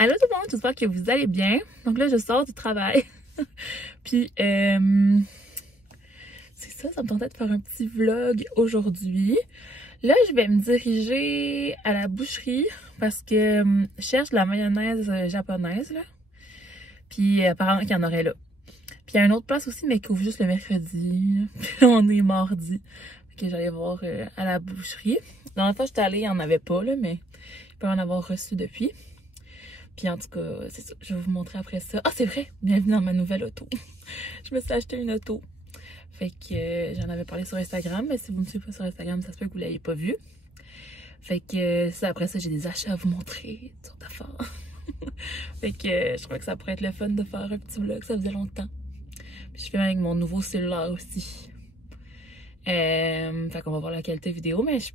Allô tout le monde, j'espère que vous allez bien. Donc là, je sors du travail. Puis, c'est ça me tentait de faire un petit vlog aujourd'hui. Là, je vais me diriger à la boucherie parce que je cherche de la mayonnaise japonaise, là. Puis, apparemment qu'il y en aurait là. Puis, il y a une autre place aussi, mais qui ouvre juste le mercredi. Puis, on est mardi. Fait que j'allais voir à la boucherie. Dans la fois, j'étais allée, il n'y en avait pas, là, mais je peux en avoir reçu depuis. Puis en tout cas, c'est ça, je vais vous montrer après ça. Ah, c'est vrai! Bienvenue dans ma nouvelle auto. Je me suis acheté une auto. Fait que j'en avais parlé sur Instagram, mais si vous ne me suivez pas sur Instagram, ça se peut que vous ne l'ayez pas vu. Fait que ça, après ça, j'ai des achats à vous montrer, toutes sortes d'affaires. Fait que je crois que ça pourrait être le fun de faire un petit vlog, ça faisait longtemps. Puis je fais avec mon nouveau cellulaire aussi. Fait qu'on va voir la qualité vidéo, mais je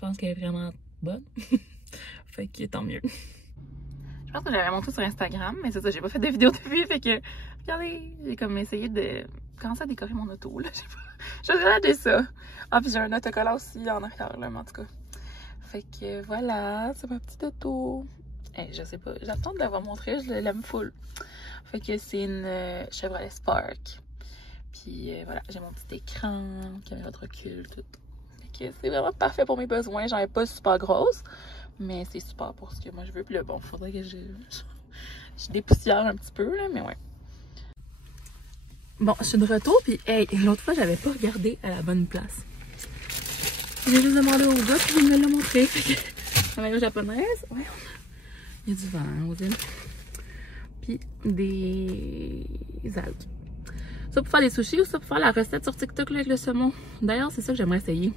pense qu'elle est vraiment bonne. Fait que tant mieux. Je pense que j'avais montré sur Instagram, mais c'est ça, j'ai pas fait de vidéo depuis, fait que, regardez, j'ai comme essayé de commencer à décorer mon auto, là, j'ai regardé ça. Ah, puis j'ai un autocollant aussi en arrière, là, mais en tout cas. Fait que voilà, c'est ma petite auto. Hey, je sais pas, j'attends de l'avoir montré, je l'aime full. Fait que c'est une Chevrolet Spark. Puis voilà, j'ai mon petit écran, caméra de recul, tout. Fait que c'est vraiment parfait pour mes besoins, j'en ai pas super grosse. Mais c'est super pour ce que moi je veux. Puis là, bon, il faudrait que je dépoussière un petit peu, là, mais ouais. Bon, je suis de retour, puis hey, l'autre fois, j'avais pas regardé à la bonne place. J'ai juste demandé au gars, puis il me l'a montré. La maillot japonaise, ouais, il y a du vent, on dit. Puis des algues. Ça pour faire des sushis ou ça pour faire la recette sur TikTok là, avec le saumon. D'ailleurs, c'est ça que j'aimerais essayer.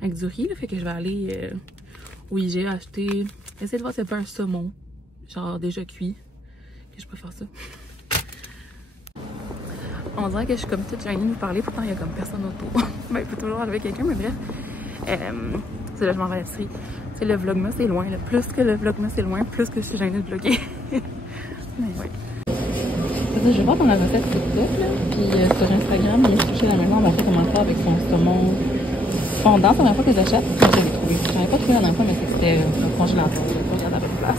Avec du riz, là, fait que je vais aller... Oui, j'ai acheté... Essayez de voir si c'est pas un saumon, genre déjà cuit, que je peux faire ça. On dirait que je suis comme toute gênée de vous parler, pourtant il y a comme personne autour. Ben, il peut toujours arriver quelqu'un, mais bref. C'est là, je m'en vais à l'épicerie. Tu sais, le vlogmas, c'est loin. Là. Plus que le vlogmas, c'est loin, plus que je suis gênée de vlogger. Mais ouais. Je vais voir dans la recette TikTok, là. Puis sur Instagram, il y a Sushi à la maison, on m'a fait comment faire avec son saumon fondant. C'est la première fois que j'achète, je l'avais trouvé. Je n'avais pas trouvé la dernière fois, mais c'était un congélateur. Je vais regarder à votre place.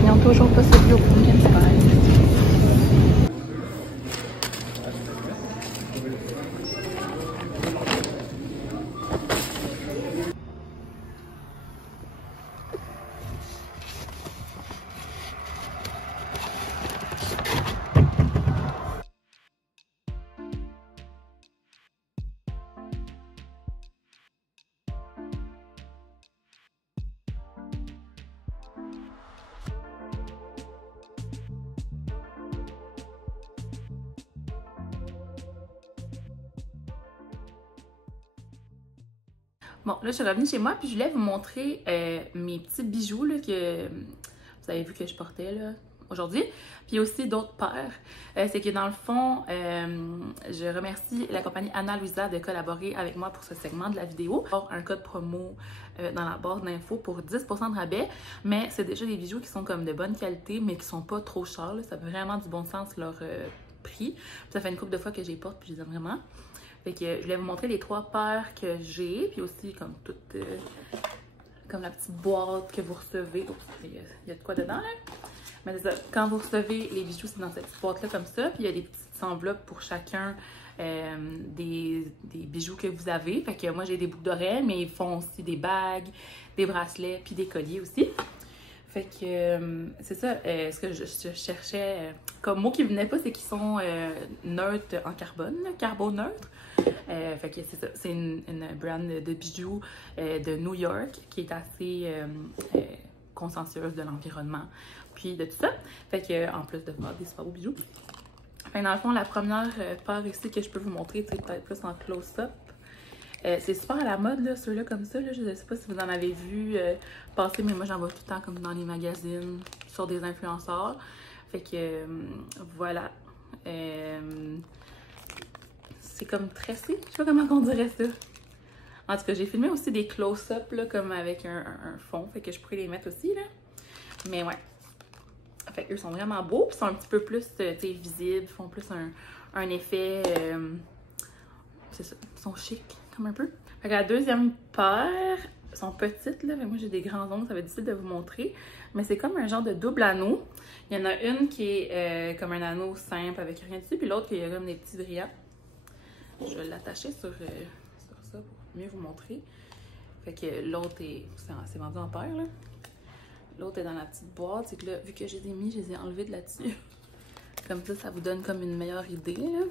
Ils n'ont toujours pas ce bio. J'espère. Bon, là, je suis revenue chez moi, puis je voulais vous montrer mes petits bijoux là, que vous avez vu que je portais là aujourd'hui. Puis aussi d'autres paires. C'est que dans le fond, je remercie la compagnie Ana Luisa de collaborer avec moi pour ce segment de la vidéo. Un code promo dans la barre d'infos pour 10% de rabais. Mais c'est déjà des bijoux qui sont comme de bonne qualité, mais qui sont pas trop chers. Là. Ça fait vraiment du bon sens leur prix. Puis ça fait une couple de fois que je les porte, puis je les aime vraiment. Fait que je voulais vous montrer les 3 paires que j'ai, puis aussi comme toute, comme la petite boîte que vous recevez. Oups, il y a de quoi dedans là? Mais c'est ça, quand vous recevez les bijoux, c'est dans cette petite boîte là comme ça, puis il y a des petites enveloppes pour chacun des bijoux que vous avez. Fait que moi j'ai des boucles d'oreilles, mais ils font aussi des bagues, des bracelets, puis des colliers aussi. Fait que c'est ça, ce que je cherchais comme mot qui venait pas, c'est qu'ils sont neutres en carbone, carboneutre. Fait que c'est ça, c'est une brand de bijoux de New York qui est assez consciencieuse de l'environnement, puis de tout ça. Fait que en plus de faire des super beaux bijoux. Fait dans le fond, la première paire ici que je peux vous montrer, c'est peut-être plus en close-up. C'est super à la mode, là, ceux-là comme ça. Là. Je ne sais pas si vous en avez vu passer, mais moi j'en vois tout le temps comme dans les magazines, sur des influenceurs. Fait que voilà. C'est comme tressé, je sais pas comment on dirait ça. En tout cas, j'ai filmé aussi des close-up, là, comme avec un fond, fait que je pourrais les mettre aussi, là. Mais ouais. Fait qu'eux sont vraiment beaux, puis sont un petit peu plus, tu sais, visibles, font plus un effet, c'est ça, ils sont chics, comme un peu. Fait que la deuxième paire, sont petites, là, mais moi j'ai des grands ongles, ça va être difficile de vous montrer. Mais c'est comme un genre de double anneau. Il y en a une qui est comme un anneau simple avec rien dessus, puis l'autre qui a comme des petits brillants. Je vais l'attacher sur ça pour mieux vous montrer. Fait que l'autre c'est vendu en paire, là. L'autre est dans la petite boîte. C'est que là, vu que je les ai mis, je les ai enlevés de là-dessus. Comme ça vous donne comme une meilleure idée, là.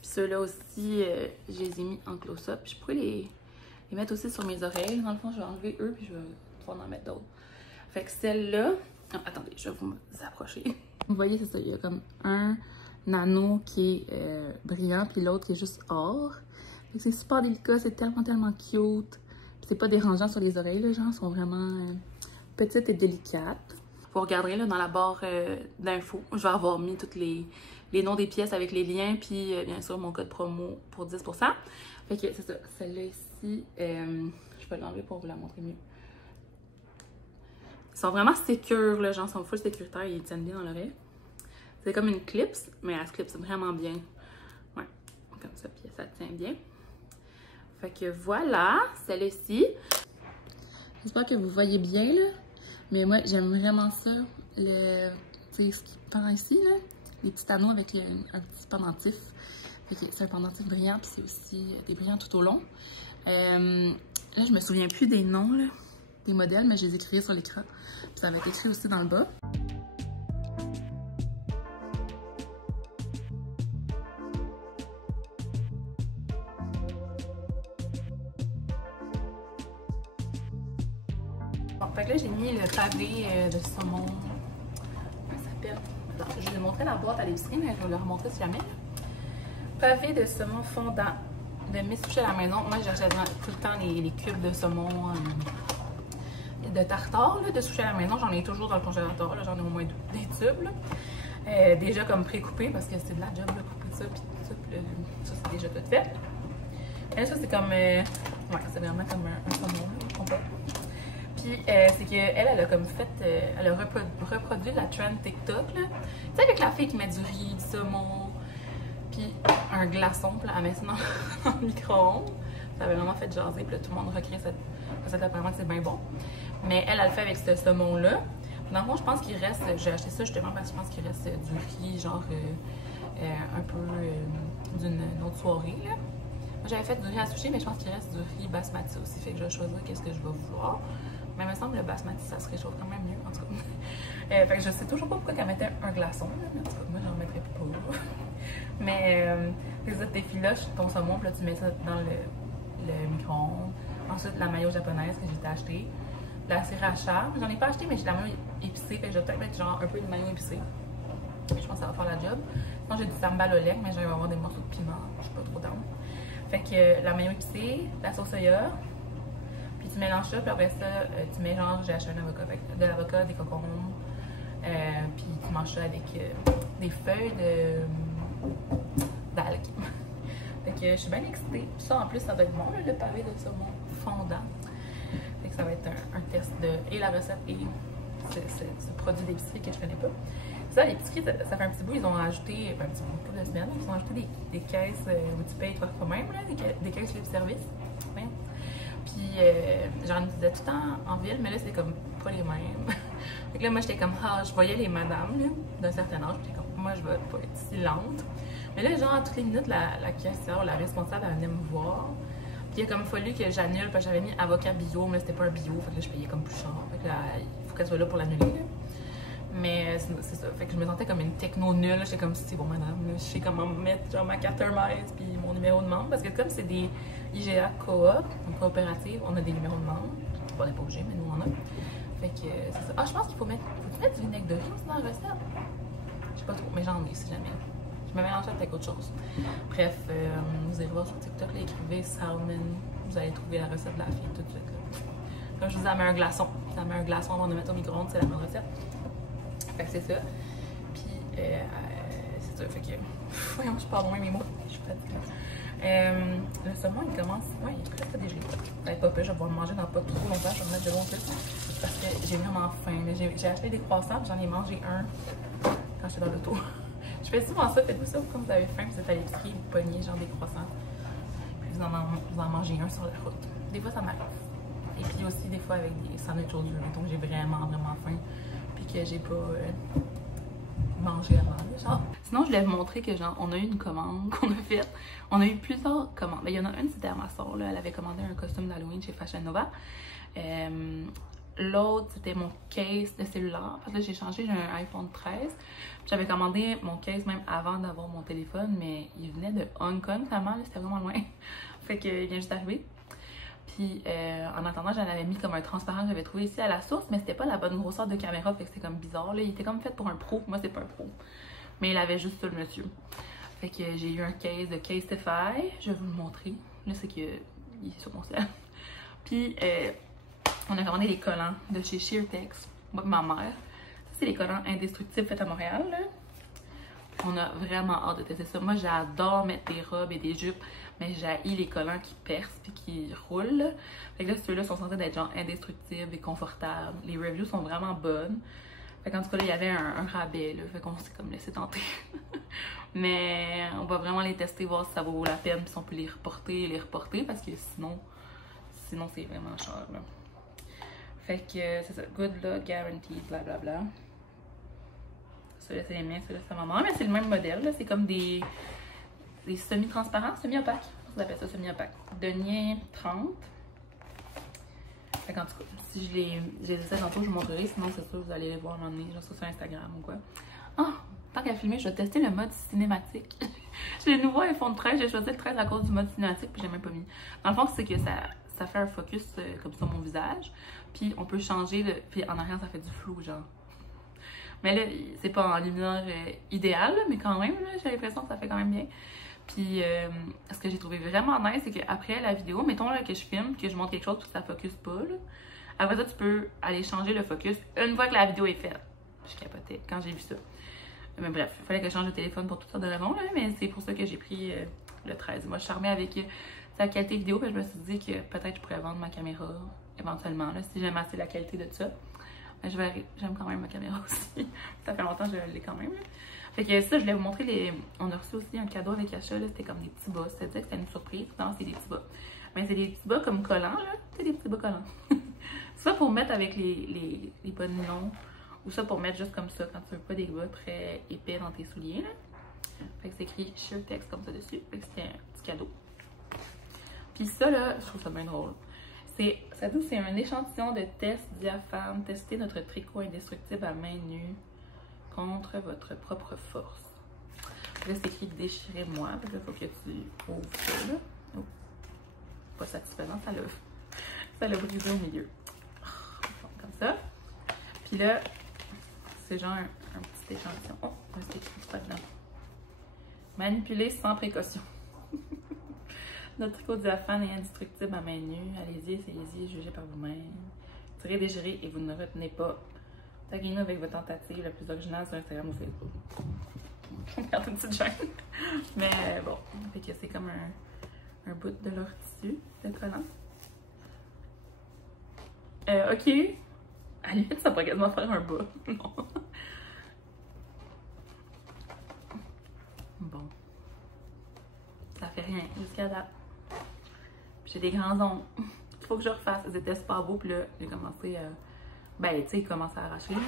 Puis ceux-là aussi, je les ai mis en close-up. Je pourrais les mettre aussi sur mes oreilles. Dans le fond, je vais enlever eux, puis je vais pouvoir en mettre d'autres. Fait que celle-là... Oh, attendez, je vais vous approcher. Vous voyez, c'est ça. Il y a comme un anneau qui est brillant, puis l'autre qui est juste or. Fait que c'est super délicat, c'est tellement cute. C'est pas dérangeant sur les oreilles, les gens sont vraiment petites et délicates. Vous regarderez là, dans la barre d'infos, je vais avoir mis tous les noms des pièces avec les liens, puis bien sûr mon code promo pour 10%. Fait que c'est ça, celle-là ici, je vais l'enlever pour vous la montrer mieux. Ils sont vraiment sécures, là, genre, ils sont full sécuritaires, ils tiennent bien dans l'oreille. C'est comme une clips, mais elle se clipse vraiment bien. Ouais, comme ça, puis ça tient bien. Fait que voilà, celle-ci. J'espère que vous voyez bien, là. Mais moi, j'aime vraiment ça. Tu sais, ce qui pend ici, là. Les petits anneaux avec un petit pendentif. Fait que c'est un pendentif brillant, puis c'est aussi des brillants tout au long. Là, je me souviens plus des noms, là, des modèles, mais je les ai écrits sur l'écran. Puis ça va être écrit aussi dans le bas. Bon, fait que là, j'ai mis le pavé de saumon. Comment ça s'appelle? Attends, je vais vous montrer la boîte à l'épicerie, mais je vais le remontrer si jamais. Pavé de saumon fondant de Miss Sushi à la maison. Moi, j'achète tout le temps les cubes de saumon de tartare là, de sushi à la maison. J'en ai toujours dans le congélateur. J'en ai au moins des tubes. Là. Déjà comme pré-coupé parce que c'est de la job là, couper ça. Puis tout ça, puis ça c'est déjà tout fait. Et là, ça, c'est comme. Ouais, c'est vraiment comme un saumon là, complet. Puis c'est qu'elle a comme fait, elle a reproduit la trend TikTok, là. Tu sais, avec la fille qui met du riz, du saumon, puis un glaçon, puis elle met ça dans le micro-ondes. Ça avait vraiment fait jaser, puis là, tout le monde recrée cette recette-là, apparemment que c'est bien bon. Mais elle le fait avec ce saumon-là. Dans le fond, je pense qu'il reste, j'ai acheté ça justement parce que je pense qu'il reste du riz, genre un peu d'une autre soirée, là. Moi, j'avais fait du riz à sushi, mais je pense qu'il reste du riz basmati aussi, fait que je vais choisir qu'est-ce que je vais vouloir. Mais il me semble que le basmati, ça se réchauffe quand même mieux, en tout cas. Fait que je sais toujours pas pourquoi elle mettait un glaçon, là, mais en tout cas, moi, j'en mettrais pas. Mais, c'est ça, t'effiloches ton saumon, puis là, tu mets ça dans le micro-ondes. Ensuite, la mayo japonaise que j'ai acheté. La sriracha, j'en ai pas acheté, mais j'ai de la mayo épicée, fait que je vais peut-être mettre genre un peu de mayo épicée. Je pense que ça va faire la job. Sinon, j'ai du sambal au lait, mais je vais avoir des morceaux de piment, je suis pas trop down. Fait que la mayo épicée, la sauce soya. Puis tu mélanges ça, puis après ça, tu mélanges, j'ai acheté un avocat, de l'avocat, des concombres, puis tu manges ça avec des feuilles d'algues. Fait que je suis bien excitée. Puis ça, en plus, ça doit être bon, là, le pavé de saumon fondant. Fait que ça va être un test et la recette et ce produit d'épicerie que je connais pas. Ça, l'épicerie, ça fait un petit bout, ils ont ajouté, un petit bout, pas de semaine, ils ont ajouté des caisses où tu payes toi-même, des caisses libre-service. Ouais. Puis j'en utilisais tout le temps en ville, mais là, c'est comme pas les mêmes. Fait que là, moi, j'étais comme, je voyais les madames d'un certain âge, puis j'étais comme, moi, je vais pas être si lente. Mais là, genre, à toutes les minutes, la caissière ou la responsable, elle venait me voir. Puis il a comme fallu que j'annule, parce que j'avais mis avocat bio, mais c'était pas un bio, fait que là, je payais comme plus cher. Fait que là, il faut qu'elle soit là pour l'annuler. Mais c'est ça, fait que je me sentais comme une techno nulle. J'étais comme, c'est bon, madame, je sais comment mettre genre ma carte Hermès puis mon numéro de membre. Parce que comme c'est des IGA coop, une coopérative, on a des numéros de membre. On n'est pas obligé, mais nous on en a. Fait que c'est ça. Ah, je pense qu'il faut mettre du vinaigre de riz aussi dans la recette. Je sais pas trop, mais j'en ai si jamais. Je me mélange avec autre chose. Bref, vous irez voir sur TikTok, là, écrivez salmon. Vous allez trouver la recette de la fille tout de suite. Là. Comme je vous disais, elle met un glaçon. Elle met un glaçon avant de mettre au micro-ondes, c'est la bonne recette. Fait que c'est ça. Puis, c'est ça. Fait que, voyons, je parle loin mes mots. Je suis fatiguée. Le saumon, il commence. Ouais, il est presque dégelé. Pas peu, je vais pouvoir le manger dans pas trop longtemps. Je vais me mettre de l'eau en plus. Parce que j'ai vraiment faim. J'ai acheté des croissants, j'en ai mangé un quand j'étais dans l'auto. Je fais souvent ça. Faites-vous ça quand vous avez faim, vous êtes à l'épicerie, vous pognez genre des croissants. Puis vous en mangez un sur la route. Des fois, ça m'arrive. Et puis aussi des fois avec des sandwichs aux œufs, donc j'ai vraiment faim, puis que j'ai pas mangé avant, genre. Sinon, je voulais vous montrer que genre, on a eu une commande qu'on a faite. On a eu plusieurs commandes. Il y en a une, c'était à ma soeur, là. Elle avait commandé un costume d'Halloween chez Fashion Nova. L'autre, c'était mon case de cellulaire. Parce que là, j'ai changé, j'ai un iPhone 13. J'avais commandé mon case même avant d'avoir mon téléphone, mais il venait de Hong Kong, tellement, c'était vraiment loin. Fait qu'il vient juste d'arriver. Puis en attendant, j'en avais mis comme un transparent que j'avais trouvé ici à la source, mais c'était pas la bonne grosseur de caméra, fait que c'était comme bizarre. Là. Il était comme fait pour un pro. Moi, c'est pas un pro. Mais il avait juste ça, le monsieur. Fait que j'ai eu un case de Casetify. Je vais vous le montrer. Là, c'est qu'il est sur mon sel. Puis on a commandé les collants de chez Sheertex, moi et ma mère. Ça, c'est les collants indestructibles faits à Montréal. Là. On a vraiment hâte de tester ça. Moi, j'adore mettre des robes et des jupes, mais j'haïs les collants qui percent puis qui roulent. Là. Fait que là, ceux-là sont censés être genre indestructibles et confortables. Les reviews sont vraiment bonnes. Fait qu'en tout cas, là, il y avait un rabais, là. Fait qu'on s'est comme laissé tenter. Mais on va vraiment les tester, voir si ça vaut la peine, puis si on peut les reporter, parce que sinon c'est vraiment cher, là. Fait que c'est ça, good luck, guaranteed, blablabla. Celui-là, c'est les miens, celui-là, c'est ma mère, mais c'est le même modèle, là. C'est comme des semi-transparents, semi-opaques. On appelle ça semi-opaque. Denier 30. Fait qu'en tout cas, si je les essaie tantôt, je vous montrerai. Sinon, c'est sûr que vous allez les voir à un moment donné, genre sur Instagram ou quoi. Ah! Tant qu'à filmer, je vais tester le mode cinématique. J'ai le nouveau iPhone 13, j'ai choisi le 13 à cause du mode cinématique, puis j'ai même pas mis. Dans le fond, c'est que ça fait un focus comme sur mon visage, puis on peut changer, puis en arrière, ça fait du flou, genre. Mais là, c'est pas en lumière idéale, mais quand même, j'ai l'impression que ça fait quand même bien. Puis, ce que j'ai trouvé vraiment nice, c'est qu'après la vidéo, mettons là, que je filme, que je montre quelque chose, puis que ça focus pas, là, après ça, tu peux aller changer le focus une fois que la vidéo est faite. Je capotais quand j'ai vu ça. Mais bref, il fallait que je change de téléphone pour toutes sortes de raisons, là, mais c'est pour ça que j'ai pris le 13. Moi, je charmais avec sa qualité vidéo, puis je me suis dit que peut-être je pourrais vendre ma caméra éventuellement, là, si j'aime assez la qualité de ça. Mais j'aime quand même ma caméra aussi. Ça fait longtemps que je l'ai quand même. Là. Fait que ça, je voulais vous montrer les... On a reçu aussi un cadeau avec Achat, là, c'était comme des petits bas. C'est-à-dire que c'était une surprise. Non, c'est des petits bas. Mais c'est des petits bas comme collants, là. C'est des petits bas collants. Ça pour mettre avec les bas de nylon. Ou ça pour mettre juste comme ça quand tu veux pas des bas très épais dans tes souliers, là. Fait que c'est écrit Sheertex comme ça dessus. Fait que c'était un petit cadeau. Puis ça, là, je trouve ça bien drôle. Ça dit c'est un échantillon de test diaphane. Testez notre tricot indestructible à main nue contre votre propre force. Là, c'est écrit déchirez-moi. Là, il faut que tu ouvres ça, là. Oh. Pas satisfaisant, ça l'a brisé au milieu. Comme ça. Puis là, c'est genre un petit échantillon. Oh, c'est écrit pas dedans. Manipuler sans précaution. Notre tricot diaphane est indestructible à main nue. Allez-y, essayez-y, jugez par vous-même. Tirez, déchirez et vous ne retenez pas. Taguez-nous avec vos tentatives la plus originale sur Instagram ou Facebook. Regarde une petite chaîne. Mais bon, fait que c'est comme un bout de leur tissu de collant. Ok. À la limite, ça pourrait quasiment faire un bas. Non. Bon. Ça fait rien jusqu'à date. J'ai des grands ongles. Il faut que je refasse. Ils étaient super beaux. Puis là, j'ai commencé à... Ben, tu sais, ils commencent à arracher. Là.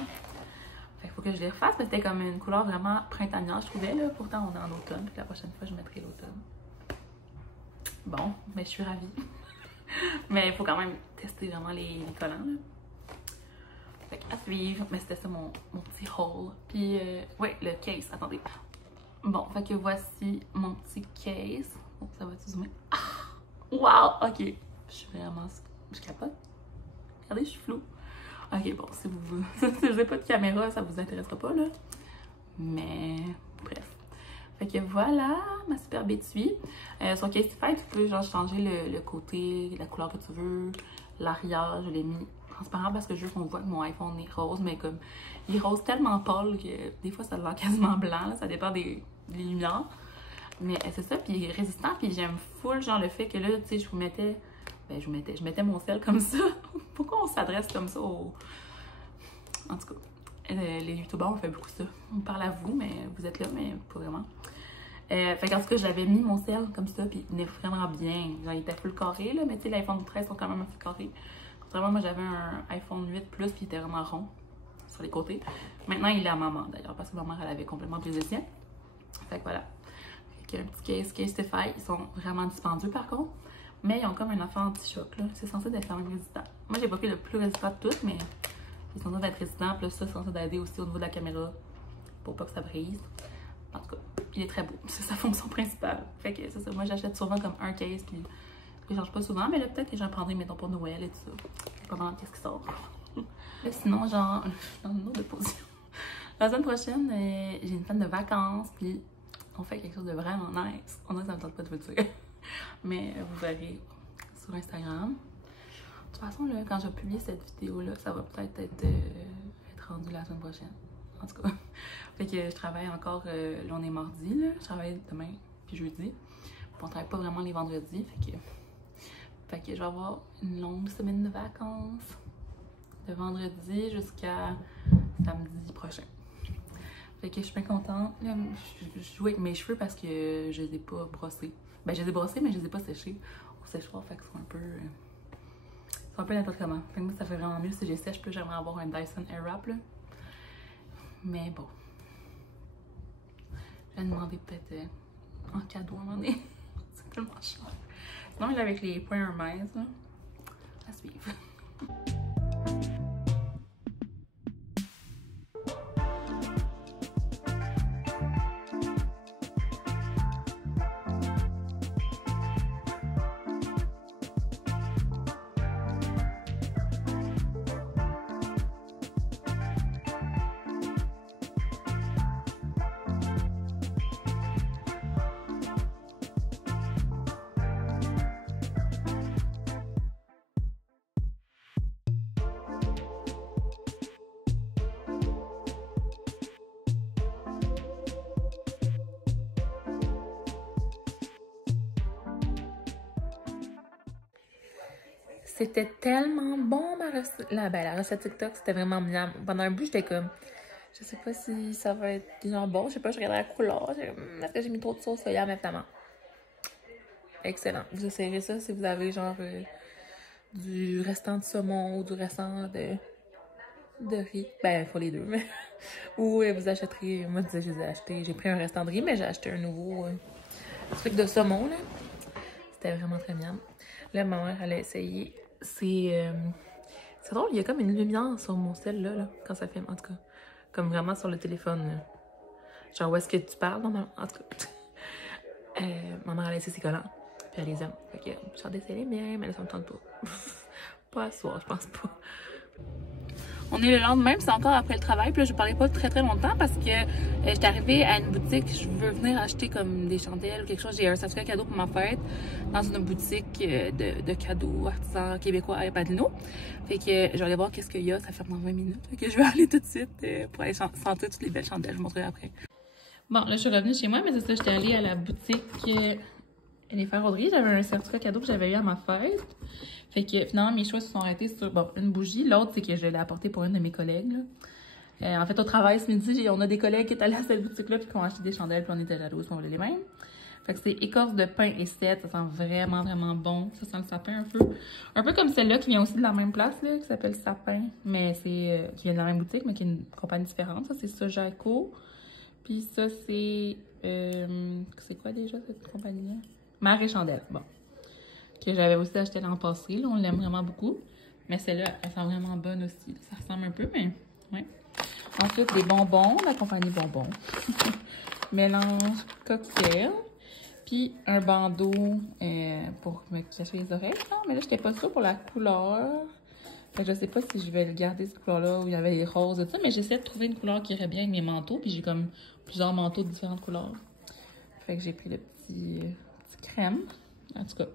Fait qu'il faut que je les refasse. Mais c'était comme une couleur vraiment printanière, je trouvais. Là. Pourtant, on est en automne. Puis la prochaine fois, je mettrai l'automne. Bon, mais je suis ravie. Mais il faut quand même tester vraiment les collants. Là. Fait qu'à suivre. Mais c'était ça mon petit haul. Puis, ouais, le case. Attendez. Bon, fait que voici mon petit case. Oh, ça va-tu zoomer? Ah! Wow! Ok. Je suis vraiment... Je capote. Regardez, je suis floue. Ok, bon, si vous n'avez pas de caméra, ça vous intéressera pas, là. Mais, bref. Fait que voilà, ma superbe étui. Sur Casetify, tu peux genre changer le côté, la couleur que tu veux. L'arrière, je l'ai mis transparent parce que je veux qu'on voit que mon iPhone est rose, mais comme il est rose tellement pâle que des fois ça a l'air quasiment blanc, là, ça dépend des lumières. Mais c'est ça, puis il est résistant, puis j'aime full genre le fait que là, tu sais, je mettais mon sel comme ça. Pourquoi on s'adresse comme ça aux... En tout cas, les youtubeurs, on fait beaucoup ça. On parle à vous, mais vous êtes là, mais pas vraiment. Fait qu'en tout cas, j'avais mis mon sel comme ça, puis il venait vraiment bien. Genre, il était full carré, là, mais tu sais, l'iPhone 13 sont quand même assez carrés. Vraiment, moi j'avais un iPhone 8 Plus puis il était vraiment rond sur les côtés. Maintenant, il est à maman d'ailleurs parce que ma mère elle avait complètement pris le sien. Fait que voilà. Fait qu'un petit case Steffi, ils sont vraiment dispendieux par contre. Mais ils ont comme un enfant anti-choc là. C'est censé être quand même résistant. Moi j'ai pas pris le plus résistant de tous, mais ils sont censés être résistants. Puis là, ça, c'est censé aider aussi au niveau de la caméra pour pas que ça brise. En tout cas, il est très beau. C'est sa fonction principale. Fait que c'est ça. Moi j'achète souvent comme un case puis je change pas souvent, mais là peut-être que j'en prendrai mettons pour Noël et tout ça. Pendant qu'est-ce qui sort. Là, sinon, genre, dans une autre position. La semaine prochaine, j'ai une semaine de vacances, puis on fait quelque chose de vraiment nice. On a ça me tente pas de vous le dire. Mais vous verrez sur Instagram. De toute façon, là, quand je vais publier cette vidéo-là, ça va peut-être être rendu la semaine prochaine. En tout cas. Fait que je travaille encore, là on est mardi, là. Je travaille demain, puis jeudi. Puis on travaille pas vraiment les vendredis, fait que je vais avoir une longue semaine de vacances. De vendredi jusqu'à samedi prochain. Fait que je suis bien contente. Là, je joue avec mes cheveux parce que je les ai pas brossés. Ben, je les ai brossés, mais je les ai pas séchés au séchoir. Fait qu'ils sont un peu n'importe comment. Fait que moi, ça fait vraiment mieux si je les sèche. Puis j'aimerais avoir un Dyson Airwrap, là. Mais bon. Je vais demander peut-être en cadeau à un moment donné. C'est tellement cher. Sinon, il est avec les points Hermès, là. À suivre. C'était tellement bon ma recette. La recette TikTok, c'était vraiment bien. Pendant un bout, j'étais comme, je sais pas si ça va être genre bon. Je sais pas, je regardais la couleur. Est-ce que j'ai mis trop de sauce soya maintenant? Excellent. Vous essayerez ça si vous avez genre du restant de saumon ou du restant de riz. Ben, il faut les deux, mais. Ou vous achèterez. Moi, je les ai achetés. J'ai pris un restant de riz, mais j'ai acheté un nouveau truc de saumon, là. C'était vraiment très bien. Là, ma mère, elle a essayé. C'est drôle, il y a comme une lumière sur mon sel là, quand ça filme, en tout cas. Comme vraiment sur le téléphone. Là. Genre, où est-ce que tu parles, normalement? En tout cas. Ma mère, elle a essayé ses collants. Puis elle les aime. Fait que, j'en décèle bien, mais là, ça me tente pas. Pas à soir, je pense pas. On est le lendemain, puis c'est encore après le travail. Puis là, je parlais pas très longtemps parce que j'étais arrivée à une boutique. Je veux venir acheter comme des chandelles ou quelque chose. J'ai un certificat cadeau pour ma fête dans une boutique de cadeaux artisans québécois à Padelino. Fait que je vais aller voir qu'est-ce qu'il y a. Ça ferme dans 20 minutes. Fait que je vais aller tout de suite pour aller sentir toutes les belles chandelles. Je vous montrerai après. Bon, là, je suis revenue chez moi, mais c'est ça, j'étais allée à la boutique Les Farauderies. J'avais un certificat cadeau que j'avais eu à ma fête. Fait que finalement, mes choix se sont arrêtés sur bon, une bougie. L'autre, c'est que je l'ai apporté pour une de mes collègues. En fait, au travail ce midi, on a des collègues qui étaient allés à cette boutique-là puis qui ont acheté des chandelles puis on était jaloux, on voulait les mêmes. Fait que c'est écorce de pain et 7. Ça sent vraiment bon. Ça sent le sapin un peu. Un peu comme celle-là qui vient aussi de la même place, là, qui s'appelle Sapin. Mais c'est qui vient de la même boutique, mais qui est une compagnie différente. Ça, c'est Sojaco. Puis ça, c'est... c'est quoi déjà cette compagnie-là? Mère et Chandelle. Bon. Que j'avais aussi acheté l'an passé. Là, on l'aime vraiment beaucoup. Mais celle-là, elle sent vraiment bonne aussi. Ça ressemble un peu, mais... ouais. Ensuite, des bonbons. La compagnie Bonbons. Mélange cocktail. Puis un bandeau pour me cacher les oreilles. Non, mais là, j'étais pas sûre pour la couleur. Fait que je sais pas si je vais le garder, cette couleur-là, où il y avait les roses et tout ça. Mais j'essaie de trouver une couleur qui irait bien avec mes manteaux. Puis j'ai comme plusieurs manteaux de différentes couleurs. Fait que j'ai pris le petit crème. En tout cas,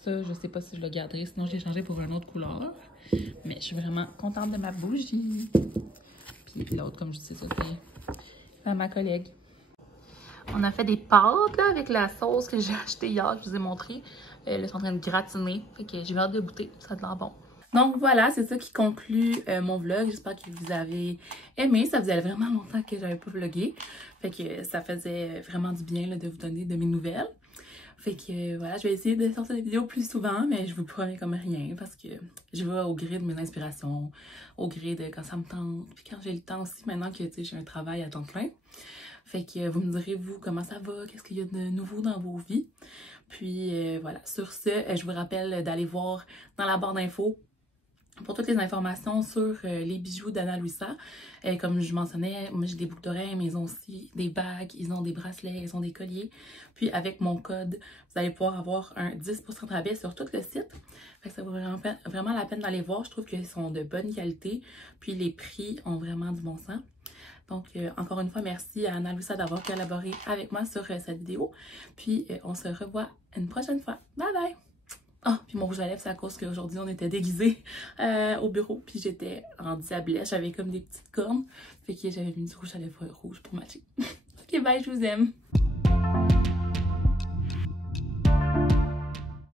ça, je sais pas si je le garderai. Sinon, je l'ai changé pour une autre couleur. Mais je suis vraiment contente de ma bougie. Puis l'autre, comme je disais, ça, c'est à ma collègue. On a fait des pâtes là, avec la sauce que j'ai achetée hier, que je vous ai montré. Elles sont en train de gratiner. Fait que j'ai hâte de goûter. Ça a l'air bon. Donc voilà, c'est ça qui conclut mon vlog. J'espère que vous avez aimé. Ça faisait vraiment longtemps que j'avais pas vlogué. Fait que ça faisait vraiment du bien là, de vous donner de mes nouvelles. Fait que voilà, je vais essayer de sortir des vidéos plus souvent, mais je vous promets comme rien parce que je vais au gré de mes inspirations, au gré de quand ça me tente, puis quand j'ai le temps aussi, maintenant que j'ai un travail à temps plein. Fait que vous me direz, vous, comment ça va, qu'est-ce qu'il y a de nouveau dans vos vies. Puis voilà, sur ce, je vous rappelle d'aller voir dans la barre d'infos pour toutes les informations sur les bijoux d'Anna Luisa. Comme je mentionnais, moi j'ai des boucles d'oreilles, mais ils ont aussi des bagues, ils ont des bracelets, ils ont des colliers. Puis avec mon code, vous allez pouvoir avoir un 10% de rabais sur tout le site. Fait que ça vaut vraiment la peine d'aller voir. Je trouve qu'ils sont de bonne qualité. Puis les prix ont vraiment du bon sens. Donc, encore une fois, merci à Anna Luisa d'avoir collaboré avec moi sur cette vidéo. Puis, on se revoit une prochaine fois. Bye bye! Ah, puis mon rouge à lèvres, c'est à cause qu'aujourd'hui, on était déguisés au bureau. Puis, j'étais en diablesse. J'avais comme des petites cornes. Fait que j'avais mis du rouge à lèvres rouge pour matcher. Ok, bye, je vous aime!